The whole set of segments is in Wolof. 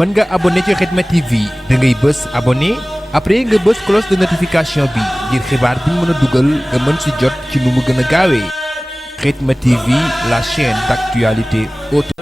mën nga abonné ci Khidma TV da ngay bës abonné après nga bës cloche de notification bi ngir xibaar bi ñu mën a dugal nga mën si jot ci nu mu gën a gaawee Khidma TV la chaîne d'actualité haute.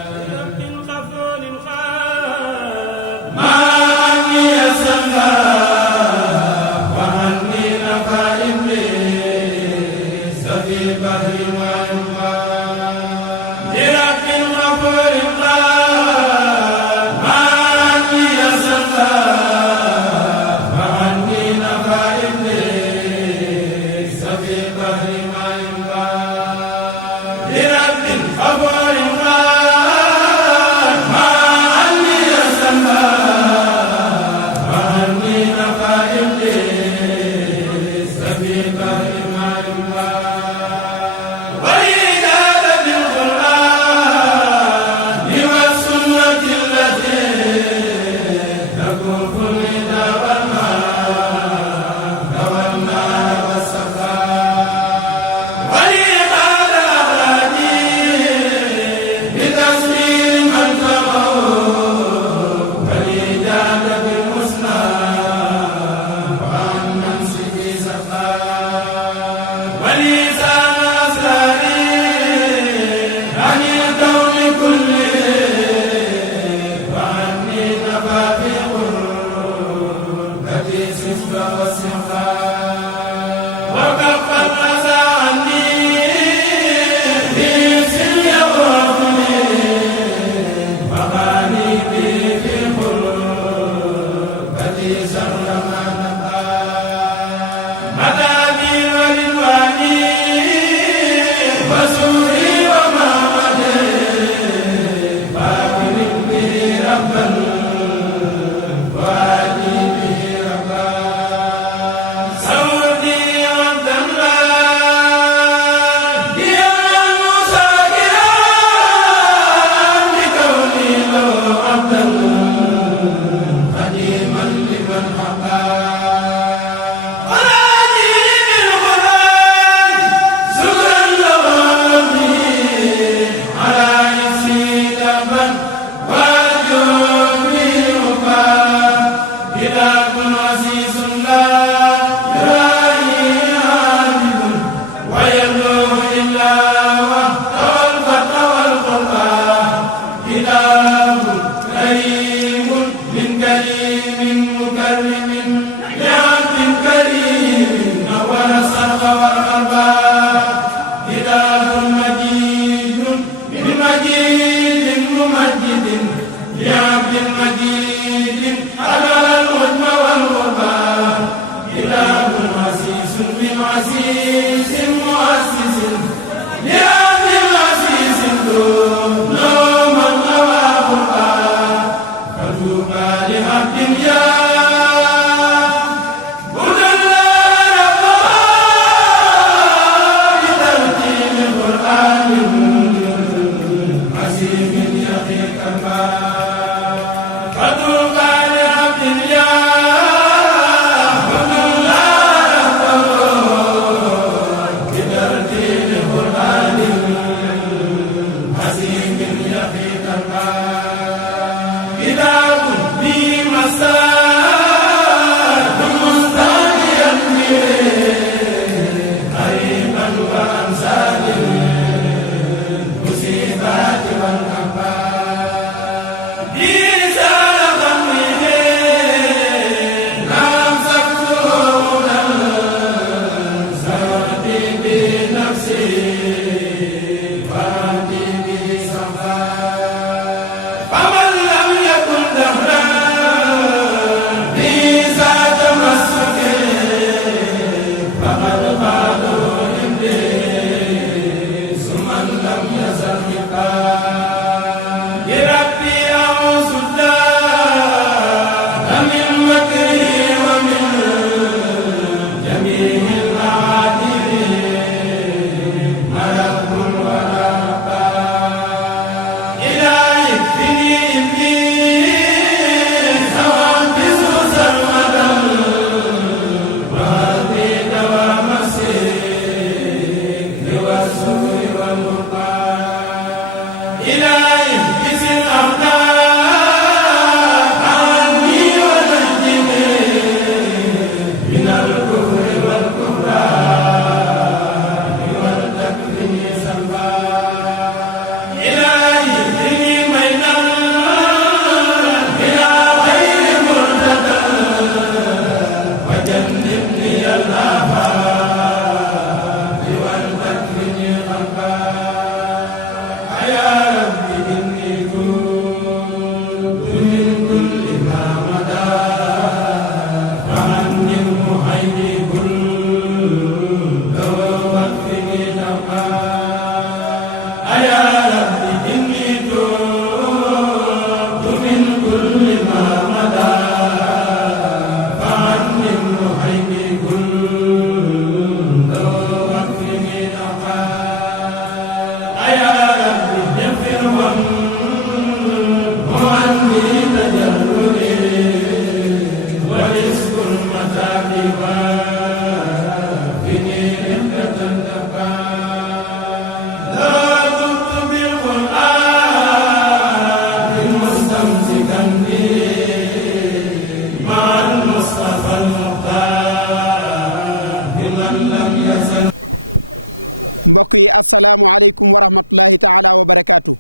mbokk yi asalaamualeykum wa rahmatullahi taala wa barakaatu.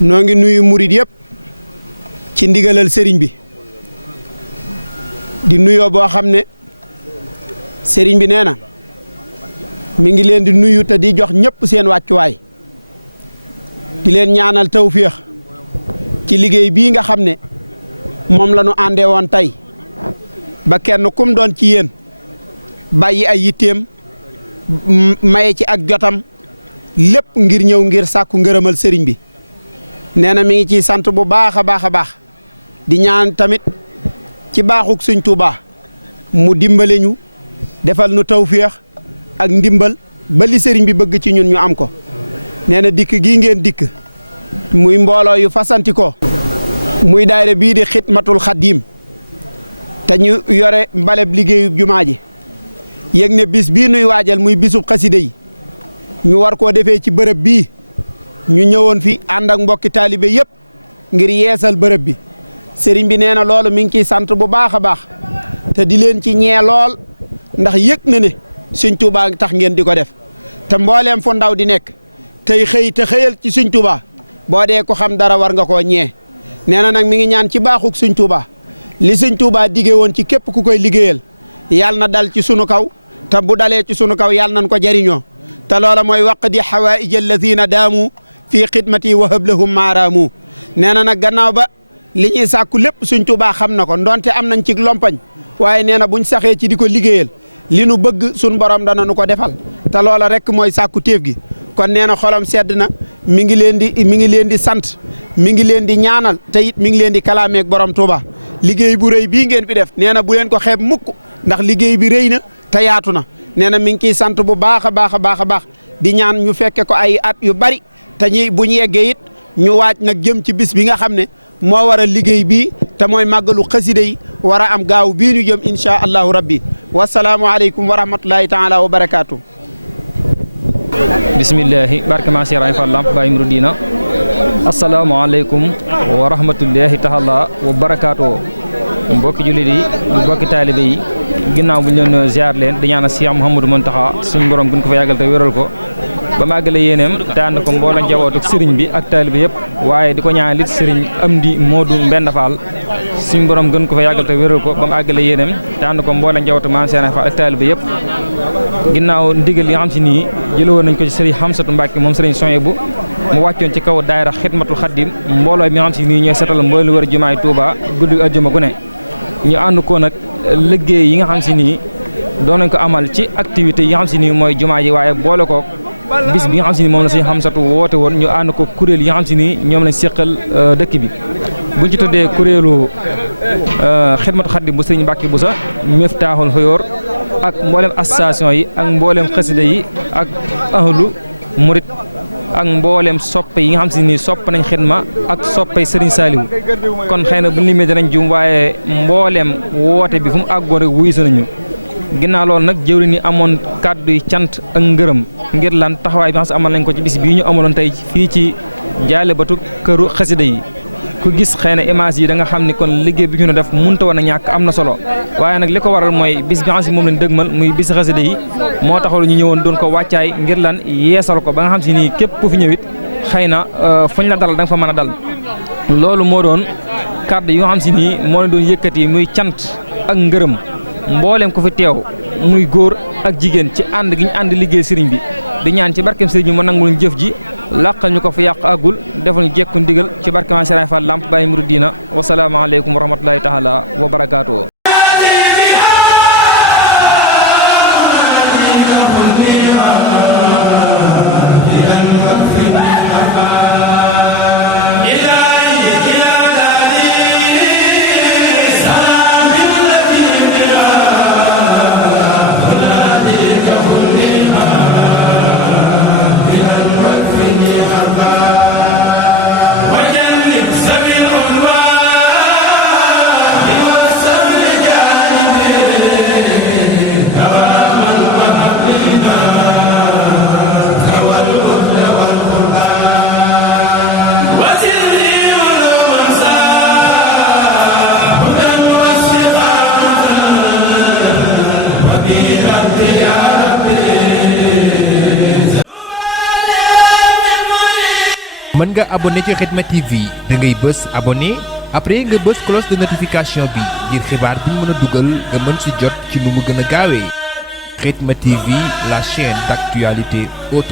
noo ngi nuyu murid yëpp ci ndigalal sëriñ bi di nuyoo boo xam ne sëriñ bi nee na mi ngi leen di nuyu te di jox ñëpp seen wàccuwaay di leen ñaanal tawféex ci liggéey bii nga xam ne moom la ñu àndee woon tey ba kenn kum doon ci yéen bàyyi ay yitteem maye ci ak jotam lépp ngir ñëw ngir sàkku ngërëmal sëriñ bi nee na mi ngi ciy sant bu baax a baax a baax di ñaan tamit ci baaxuk Sëriñ Tuubaa mu dimbale ñu defal nu tawféex ak ndimbal ba li sëriñ bi bëgg ci ñun ñu am ko nee na dikk gii ngeen dikk muy mbooloo yu fasanti ko muy daayira bii di xidmatul xaddiim te ñu yore mbaleb liggéeyu jumaa ji yëg ne bis bii nuy waajal muy bisub xaside yi ñu war koo defee ci bërëb bii ñu ñëwoon fi ànd ak mbokki taalibe yëpp ngir yeesal bërëb bi sëriñ bi nee na loolu mi ngi ciy sant bu baax a baax te di leen ci ñee lool ndax yëg na ne Sëriñ Tuubaa tax ngeen di ko def te mbooleem fu ndaw di nekk tey xëy te xëyal ci Sëriñ Tuubaa boo dee ko xam dara war nga koo ñee nee na nag mi ngi ñaan ci baaxuk Sëriñ Tuubaa li Sëriñ Tuubaa dige woon ci képp ku koy liggéeyal yàlla na dal ci sunu kaw te bu dalee ci sunu kaw yàlla nañ ko jariñoo te loola mooy waqdi xawaïja alladina daamu fii xidmati wa hablahum maaraamu nee na nag gannaaw ba li ñuy sàkku lépp Sëriñ Tuubaa xam na ko ndonte am nañ ci lompañ waaye nee na buñ saxee ci di ko liggéeyal li nu bëgg sunu borom dana nu ko defal te loola rek mooy sàkku téef gi kon nee na xolam sedd na mi ngi leen di sant mi ngi leen di ñaanal te it mi ngi leen di kalaameeg borom Tuubaa liggéey bu rëy bii ngeen fi def nee na bu leen ko xeeb mukk ndax liggéey bi rëy na te yaatu na nee na mi ngi ciy sant bu baax a baax a baax a baax di ñaan ñu fekke ko ay at yu bari te ñi bu ñu yeggee it ñu waaj nag jëm ci bis bi nga xam ne moo war a liggéey bii te mooy màggalu xasida yi war a am gaaw bii ñu jëm incha allahu rabbi wasalaamualeykum wa rahmatullahi taala wa barakaatu. bismillahi barke maa Cheikh Fall Lamp Baye Mouridina asalaamaaleykum wa rahmatullahi taala wa barakaatu. mbokki jullit yi mbokki taalibe yi ginnaaw bu ñu leen ziar leen di ñaanal Cheikh Mouhamadou Mountakha suñu borom gën ko fa yàggal te wéral ko ba màggale yéeneem te ànd ko mboolem njabootu sëriñ bi ak taalibe yëpp waaye di ko ñaanal it sëriñ Amdi Modou Mbenda Fall suñu borom gën ko fa yàggal te wéral ko ba màggale yéeneem te ànd ko mboolem njabootu Maam Cheikh Fall ak taalibe yëpp ginnaaw ndigal yi nga xam si nii jëlawoon nañ ko ci sëriñ Hamsatu Mbàkke moom sëriñ Soyebu mu wàccoon ci kaw daayira xidmatul xaddim mbooloo mi nga xam si nii ñooy setal mbooloo wër jumaay Touba guddi àjjuma gu ne ñu ànd ko nag liggéey yi nga xam si nii doon nañ ko amal ci activité yi nga xam si nii mooy jumaa ji waaye boole ko bis bi nga xam si nii moom la sëñ Hamsatu woote woon ñu ànd ko kuréel yi nga xam si nii ñoom lañ séqal dëkk bi buñ ci tuddee kuréelu xidmatu xaddim bu sëriñ Mbàkke Buso Miftaaxul Xuyoor ak mboolem association yi ak mboolem xasida yi ak ahlu murit ak mboolem soppe yi nga xam si ni sopp nañ xidma ak soppay Serigne Saliou kon xëy na bu limee danañ jum waaye mboolem woote bi fu mu àggoon rek wuyu si nañu ginnaaw loolu nag jëwri ni amoon kàddu yi cant ak ngërëm ngir lan taxawaay bi nga xam amal nañ ko ci bis bii ñu amaloon tey fii ci jaalibatu këru xasida yi ku gis xëy na image yi da nga xam ni kon liggéey bi ñu def mënta woon a ñàkk am na solo waaye nag li ko waral mooy bis bi nga xam si moom lañ dëgmal muy bis xasida yi moo taxaw ñu ñëwoon doon ko wàccaay ngir lan yeesal ko ba nga xam si nii képp ku fi ñëwit xëy na fuñ la dalal da nga fa mën a dal loolu moo doon kàddu yi nga xam si nii moo leen doon yëkkati muy cant ak ngërëm mboolem ko fi teew muy góor ak jigéen ci ànd gi ñu ànd liggéey sëriñ bi di ñaan ci barkeem sëriñ bi mu nangul jëf ji làqal ñu ko fi yàq àggul defal ñu jekku ndigal ci barke Maam Serigne Fall Lamp Baye Mouridina wassalaamu aleykum wa rahmatulahi taala wa barakaatu. mën nga abonné ci Khidma TV da ngay bës abonné après nga bës cloche de notification bi ngir xibaar bi ñu mën a dugal nga mën ci jot ci nu mu gën a gaawee Khidma TV, la chaîne d'actualité auto